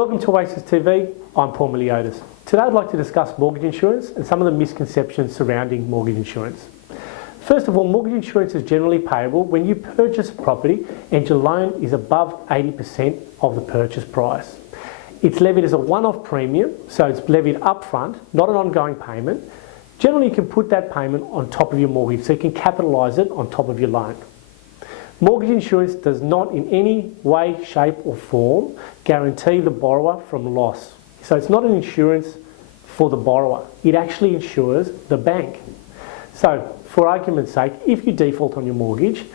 Welcome to Oasis TV, I'm Paul Myliotis. Today I'd like to discuss mortgage insurance and some of the misconceptions surrounding mortgage insurance. First of all, mortgage insurance is generally payable when you purchase a property and your loan is above 80% of the purchase price. It's levied as a one-off premium, so it's levied upfront, not an ongoing payment. Generally you can put that payment on top of your mortgage, so you can capitalise it on top of your loan. Mortgage insurance does not in any way, shape or form guarantee the borrower from loss. So it's not an insurance for the borrower. It actually insures the bank. So for argument's sake, if you default on your mortgage,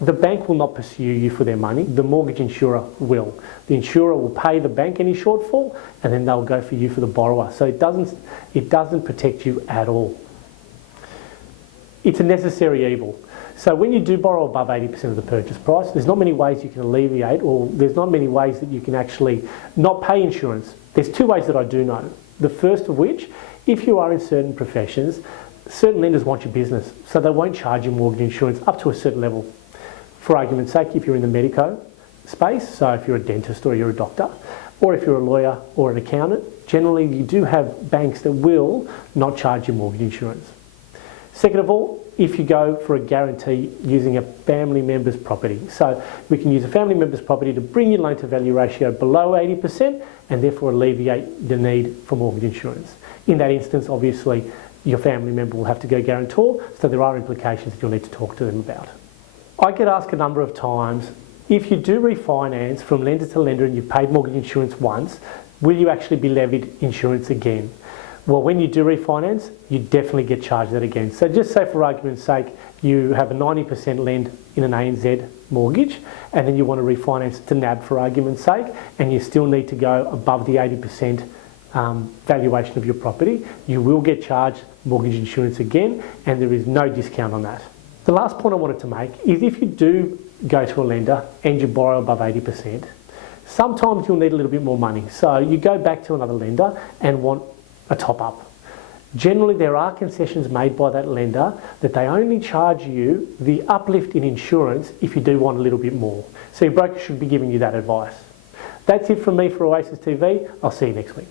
the bank will not pursue you for their money. The mortgage insurer will. The insurer will pay the bank any shortfall and then they'll go for you for the borrower. So it doesn't protect you at all. It's a necessary evil. So when you do borrow above 80% of the purchase price, there's not many ways you can alleviate, or there's not many ways that you can actually not pay insurance. There's two ways that I do know. The first of which, if you are in certain professions, certain lenders want your business, so they won't charge you mortgage insurance up to a certain level. For argument's sake, if you're in the medico space, so if you're a dentist or you're a doctor, or if you're a lawyer or an accountant, generally you do have banks that will not charge you mortgage insurance. Second of all, if you go for a guarantee using a family member's property. So we can use a family member's property to bring your loan to value ratio below 80% and therefore alleviate the need for mortgage insurance. In that instance, obviously, your family member will have to go guarantor, so there are implications that you'll need to talk to them about. I get asked a number of times, if you do refinance from lender to lender and you've paid mortgage insurance once, will you actually be levied insurance again? Well, when you do refinance, you definitely get charged that again. So just say for argument's sake, you have a 90% lend in an ANZ mortgage and then you want to refinance to NAB for argument's sake, and you still need to go above the 80% valuation of your property, you will get charged mortgage insurance again, and there is no discount on that. The last point I wanted to make is if you do go to a lender and you borrow above 80%, sometimes you'll need a little bit more money. So you go back to another lender and want a top up. Generally there are concessions made by that lender that they only charge you the uplift in insurance if you do want a little bit more. So your broker should be giving you that advice. That's it from me for Oasis TV. I'll see you next week.